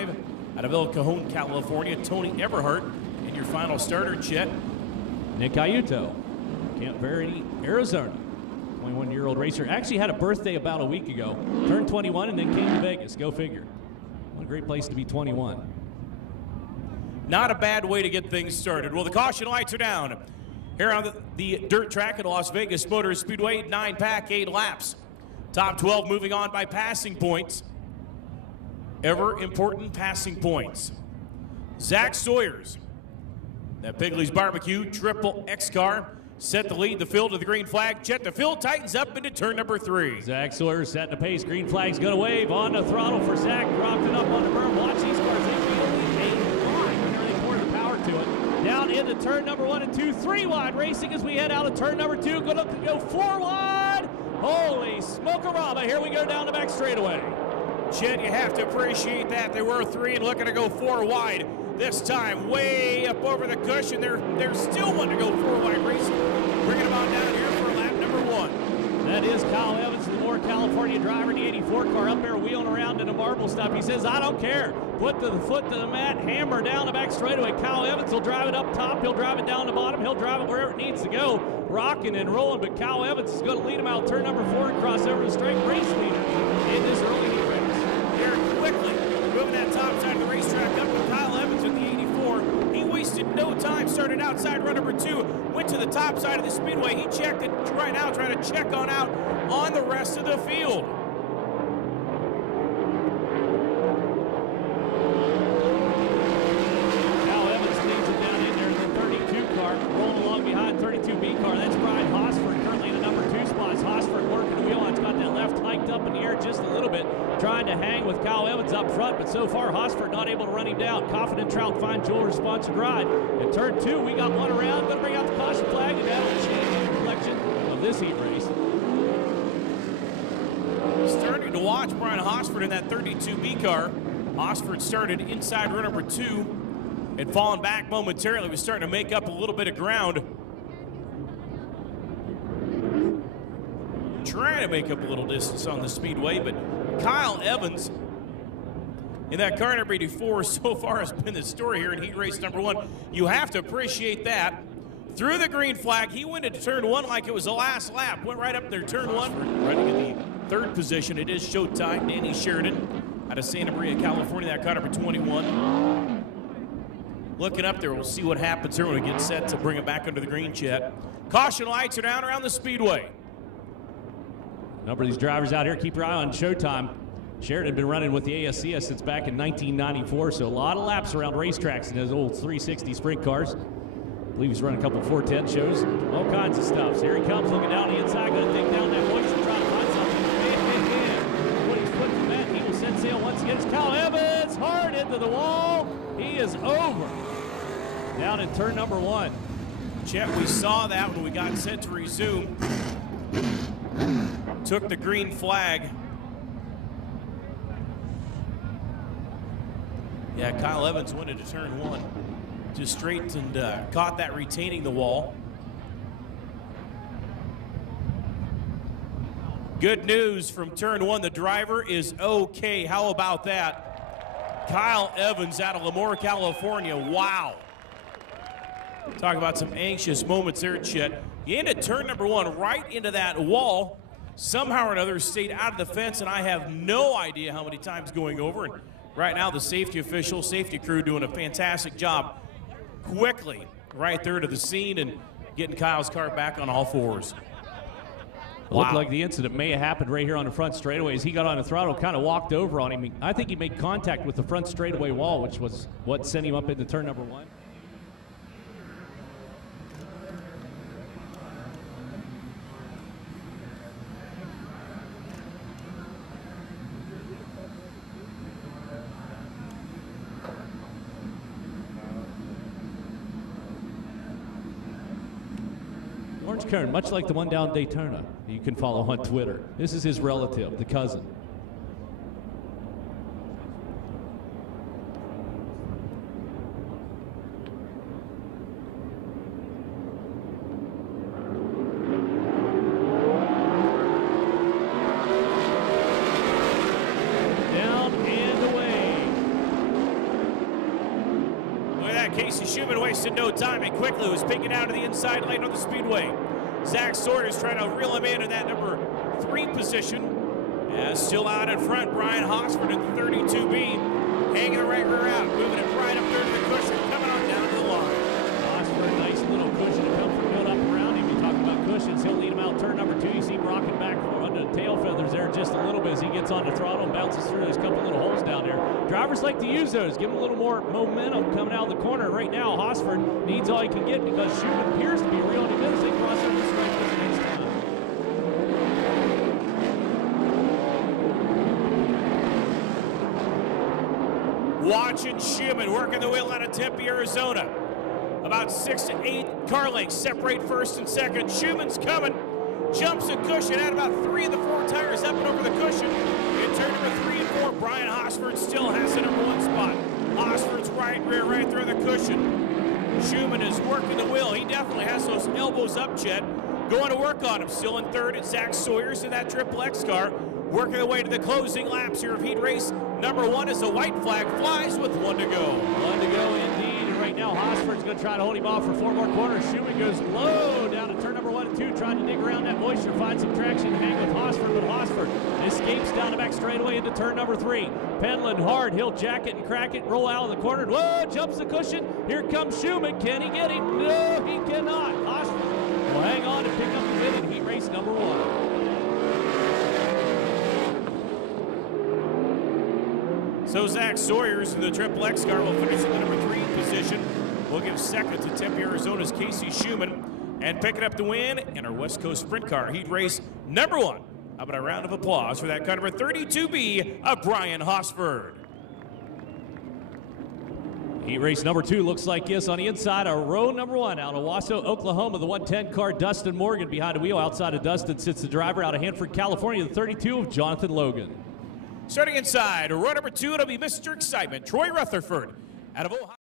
25 out of El Cajon, California, Tony Everhart. And your final starter, Chet. Nick Ayuto, Camp Verde, Arizona. 21-year-old racer. Actually had a birthday about a week ago. Turned 21 and then came to Vegas. Go figure. What a great place to be 21. Not a bad way to get things started. Well, the caution lights are down. Here on the dirt track at Las Vegas Motor Speedway, 9-pack, 8 laps. Top 12 moving on by passing points. Ever important passing points. Zach Sawyers, that Pigley's Barbecue Triple X car, set the lead, the field to the green flag. Chet, the field tightens up into turn number 3. Zach Sawyers setting the pace. Green flag's going to wave. On the throttle for Zach. Dropped it up on the berm. Watch these cars. They feel a line. They pour the power to it. Down into turn number 1 and 2. 3 wide racing as we head out of turn number 2. Going to go 4 wide. Holy smoke-a-rama. Here we go down the back straightaway. Chet, you have to appreciate that. They were 3 and looking to go 4 wide. This time, way up over the cushion. They're still wanting to go 4 wide racing. Bringing them on down here for lap number 1. That is Kyle Evans, the more California driver in the 84 car, up there wheeling around in a marble stop. He says, I don't care. Put the foot to the mat, hammer down the back straightaway. Kyle Evans will drive it up top. He'll drive it down the bottom. He'll drive it wherever it needs to go, rocking and rolling. But Kyle Evans is going to lead him out turn number 4 and cross over the straight race leader in this early heat race. Here quickly, moving that top side of the racetrack up with Kyle Evans with the 84. He wasted no time, started outside run number 2, went to the top side of the speedway. He checked it right now, trying to check on out on the rest of the field. Kyle Evans leads it down in there in the 32 car, rolling along behind 32B car. That's Brian Hosford, currently in the number 2 spots. Hosford working the wheel on. It's got that left hiked up in the air just a little bit, trying to hang with Kyle Evans up front, but so far Hosford not able to run him down. Confident Trout Fine Jewelry sponsored ride. At turn 2, we got one around. Going to bring out the caution flag, and that'll change the complexion of this heat race. Starting to watch Brian Hosford in that 32B car. Hosford started inside run number 2 and fallen back momentarily. Was starting to make up a little bit of ground. Trying to make up a little distance on the speedway, but Kyle Evans in that car number 84 so far has been the story here in heat race number 1. You have to appreciate that. Through the green flag, he went into turn 1 like it was the last lap. Went right up there, turn 1. Running in the 3rd position, it is Showtime. Danny Sheridan out of Santa Maria, California, that car number 21. Looking up there, we'll see what happens here when we get set to bring it back under the green jet. Caution lights are down around the speedway. A number of these drivers out here, keep your eye on Showtime. Sheridan been running with the ASCS since back in 1994, so a lot of laps around racetracks in those old 360 sprint cars. I believe he's running a couple 410 shows, all kinds of stuff. So here he comes, looking down the inside, going to dig down that hoist and try to find something. Put his foot to that, he will set sail once again. It's Kyle Evans, hard into the wall. He is over. Down in turn number 1. Chet, we saw that when we got set to resume. Took the green flag. Yeah, Kyle Evans went into turn 1. Just straight and caught that retaining the wall. Good news from turn 1. The driver is okay. How about that? Kyle Evans out of Lemoore, California. Wow. Talk about some anxious moments there, Chet. You ended turn number 1 right into that wall. Somehow or another stayed out of the fence, and I have no idea how many times going over. And right now, the safety official, safety crew doing a fantastic job quickly right there to the scene and getting Kyle's car back on all 4s. Wow. Looked like the incident may have happened right here on the front straightaway as he got on the throttle, kind of walked over on him. I think he made contact with the front straightaway wall, which was what sent him up into turn number 1. Orange Kern, much like the one down Daytona, you can follow on Twitter. This is his relative, the cousin. And Casey Schumann wasted no time and quickly was picking out to the inside lane on the speedway. Zach Sawyer's trying to reel him in that number 3 position. Still out in front, Brian Hosford in the 32B, hanging the regular out, moving it right up there to the cushion, coming on down to the line. Hosford, nice little cushion to come from up around him. You talk about cushions, he'll lead him out turn number 2. You see him rocking back under the tail feathers there just a little bit as he gets on the throttle and bounces through those couple little holes down there. Drivers like to use those, give him a little more momentum coming out of the corner. Right now, Hosford needs all he can get because Schumann appears to be reeling him in as they cross over the strike for the next time. Watching Schumann working the wheel out of Tempe, Arizona. About 6 to 8 car lengths separate first and second. Schumann's coming, jumps the cushion, had about 3 of the 4 tires up and over the cushion. In turn number 3 and 4, Brian Hosford still has the number 1 spot. Hosford's right rear right through the cushion. Schumann is working the wheel. He definitely has those elbows up, Chet. Going to work on him. Still in third at Zach Sawyer's in that Triple X car. Working the way to the closing laps here of heat race number 1 as the white flag flies with 1 to go. 1 to go indeed. And right now Hosford's going to try to hold him off for 4 more corners. Schumann goes low down to turn number 1 and 2, trying to dig around that moisture, find some traction, hang with Hosford, but Hosford escapes down the back straightaway into turn number 3. Pedaling hard, he'll jack it and crack it, roll out of the corner. Whoa, jumps the cushion. Here comes Schumann. Can he get him? No, he cannot. Hosford will hang on and pick up the win in heat race number 1. So Zach Sawyer's in the Triple X car will finish in the number 3 position. We'll give second to Tempe, Arizona's Casey Schumann, and picking up the win in our West Coast Sprint Car heat race number 1. How about a round of applause for that car number 32B of Brian Hosford. Heat race number 2 looks like this on the inside of row number 1 out of Wasso, Oklahoma. The 110 car, Dustin Morgan behind the wheel. Outside of Dustin sits the driver out of Hanford, California, the 32 of Jonathan Logan. Starting inside, row number 2, it'll be Mr. Excitement, Troy Rutherford out of Ohio.